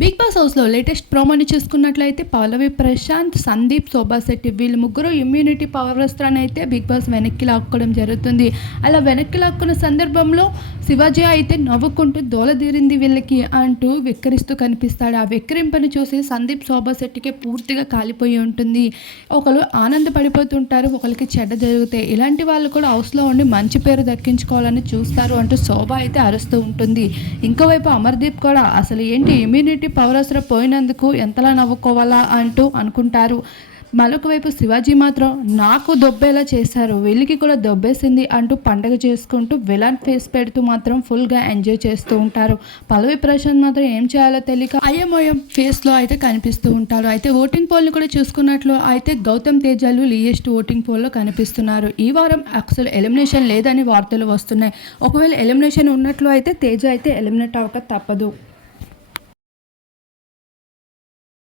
Big Boss హౌస్లో latest ప్రోమోని చూసుకున్నట్లయితే పల్లవి ప్రశాంత్ సందీప్ శోభా శెట్టి వీళ్ళు ముగ్గురు ఇమ్యూనిటీ పవర్ వస్త్రాన్ని అయితే బిగ్ బాస్ వెనక్కి లాక్కోవడం జరుగుతుంది. అలా వెనక్కి లాక్కున్న సందర్భంలో శివాజీ అయితే నవ్వుకుంటూ దోలదీరింది వీళ్ళకి అంటూ వెక్కిరిస్తూ కనిపిస్తాడు. ఆ వెక్కిరింపను చూసి సందీప్ శోభా శెట్టికి పూర్తిగా కాలిపోయి ఉంటుంది. ఒకరు ఆనందపడిపోతుంటారు ఒకరికి చెడ్డ జరుగుతాయి. ఇలాంటి వాళ్ళు కూడా హౌస్లో ఉండి మంచి పేరు దక్కించుకోవాలని చూస్తారు అంటూ శోభ అయితే అరుస్తూ ఉంటుంది. ఇంకోవైపు అమర్దీప్ కూడా అసలు ఏంటి ఇమ్యూనిటీ పెట్టి అసలు పోయినందుకు ఎంతలా నవ్వుకోవాలా అంటూ అనుకుంటారు. మరొక వైపు శివాజీ మాత్రం నాకు దొబ్బేలా చేశారు వీళ్ళకి కూడా దొబ్బేసింది అంటూ పండగ చేసుకుంటూ విలన్ ఫేస్ పెడుతూ మాత్రం ఫుల్గా ఎంజాయ్ చేస్తూ ఉంటారు. పల్లవి ప్రశాంత్ మాత్రం ఏం చేయాలో తెలియక అయ్యమోయం ఫేస్లో అయితే కనిపిస్తూ ఉంటారు. అయితే ఓటింగ్ పోల్ని కూడా చూసుకున్నట్లు అయితే గౌతమ్ తేజాలు లీయెస్ట్ ఓటింగ్ పోల్లో కనిపిస్తున్నారు. ఈ వారం అసలు ఎలిమినేషన్ లేదని వార్తలు వస్తున్నాయి. ఒకవేళ ఎలిమినేషన్ ఉన్నట్లు అయితే తేజ అయితే ఎలిమినేట్ అవ్వక తప్పదు.